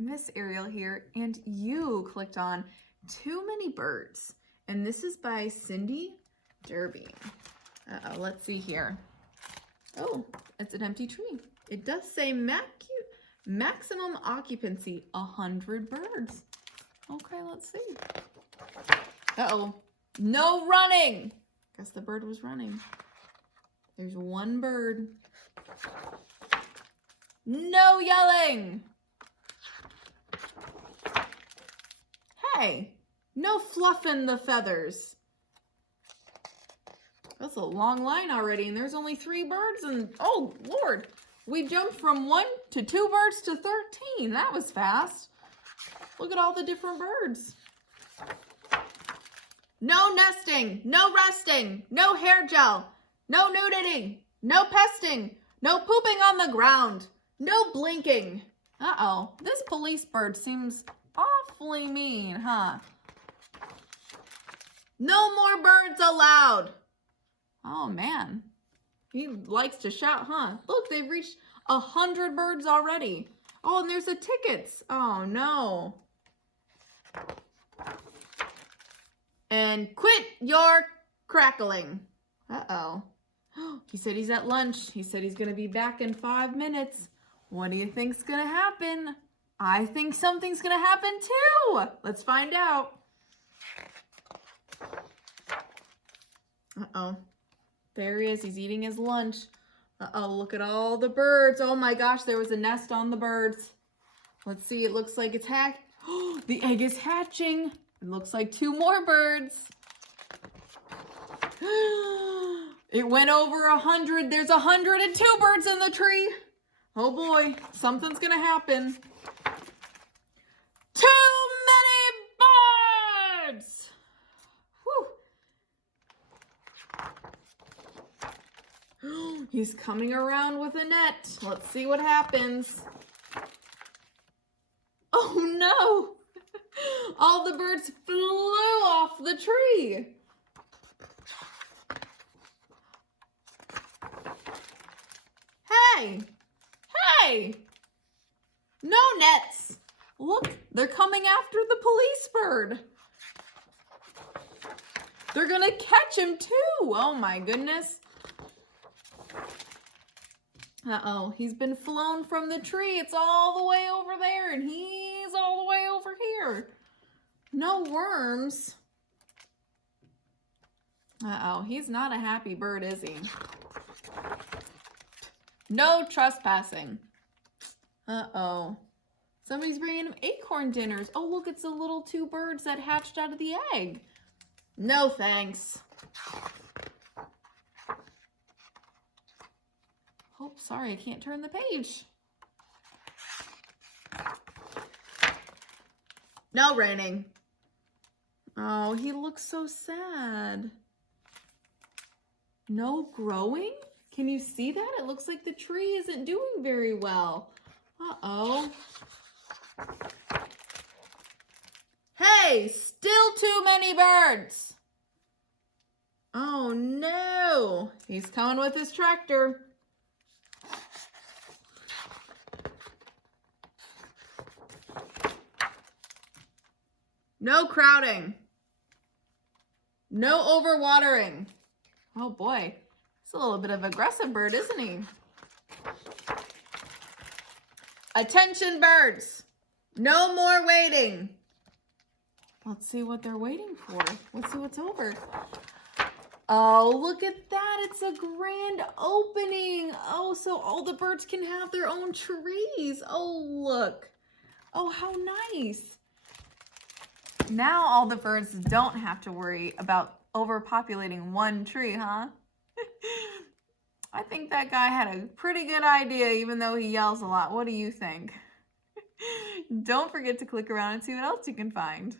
Miss Ariel here, and you clicked on Too Many Birds. And this is by Cindy Derby. Let's see here. Oh, it's an empty tree. It does say maximum occupancy, 100 birds. Okay, let's see. Uh-oh. No running! Guess the bird was running. There's one bird. No yelling! Hey, no fluffing the feathers. That's a long line already, and there's only 3 birds, and oh, Lord. We jumped from 1 to 2 birds to 13. That was fast. Look at all the different birds. No nesting, no resting, no hair gel, no nudity, no pesting, no pooping on the ground, no blinking. Uh-oh, this police bird seems awfully mean, huh? No more birds allowed. Oh, man. He likes to shout, huh? Look, they've reached 100 birds already. Oh, and there's the tickets. Oh, no. And quit your crackling. Uh-oh. He said he's at lunch. He said he's going to be back in 5 minutes. What do you think's going to happen? I think something's going to happen too. Let's find out. Uh-oh. There he is. He's eating his lunch. Uh-oh, look at all the birds. Oh my gosh, there was a nest on the birds. Let's see. It looks like it's hatched. The egg is hatching. It looks like 2 more birds. It went over 100. There's 102 birds in the tree. Oh boy, something's gonna happen. Too many birds! Whew. He's coming around with a net. Let's see what happens. Oh no! All the birds flew off the tree. Hey! Hey! No nets! Look, they're coming after the police bird. They're gonna catch him too. Oh my goodness. Uh-oh, he's been flown from the tree. It's all the way over there, and he's all the way over here. No worms. Uh-oh, he's not a happy bird, is he? No trespassing. Uh-oh. Somebody's bringing him acorn dinners. Oh, look, it's the little 2 birds that hatched out of the egg. No thanks. Oh, sorry, I can't turn the page. No raining. Oh, he looks so sad. No growing? Can you see that? It looks like the tree isn't doing very well. Uh-oh. Hey, still too many birds. Oh no. He's coming with his tractor. No crowding. No overwatering. Oh boy, he's a little bit of an aggressive bird, isn't he? Attention birds. No more waiting. Let's see what they're waiting for. Let's see what's over. Oh, look at that. It's a grand opening. Oh, so all the birds can have their own trees. Oh, look. Oh, how nice. Now all the birds don't have to worry about overpopulating one tree, huh? I think that guy had a pretty good idea, even though he yells a lot. What do you think? Don't forget to click around and see what else you can find.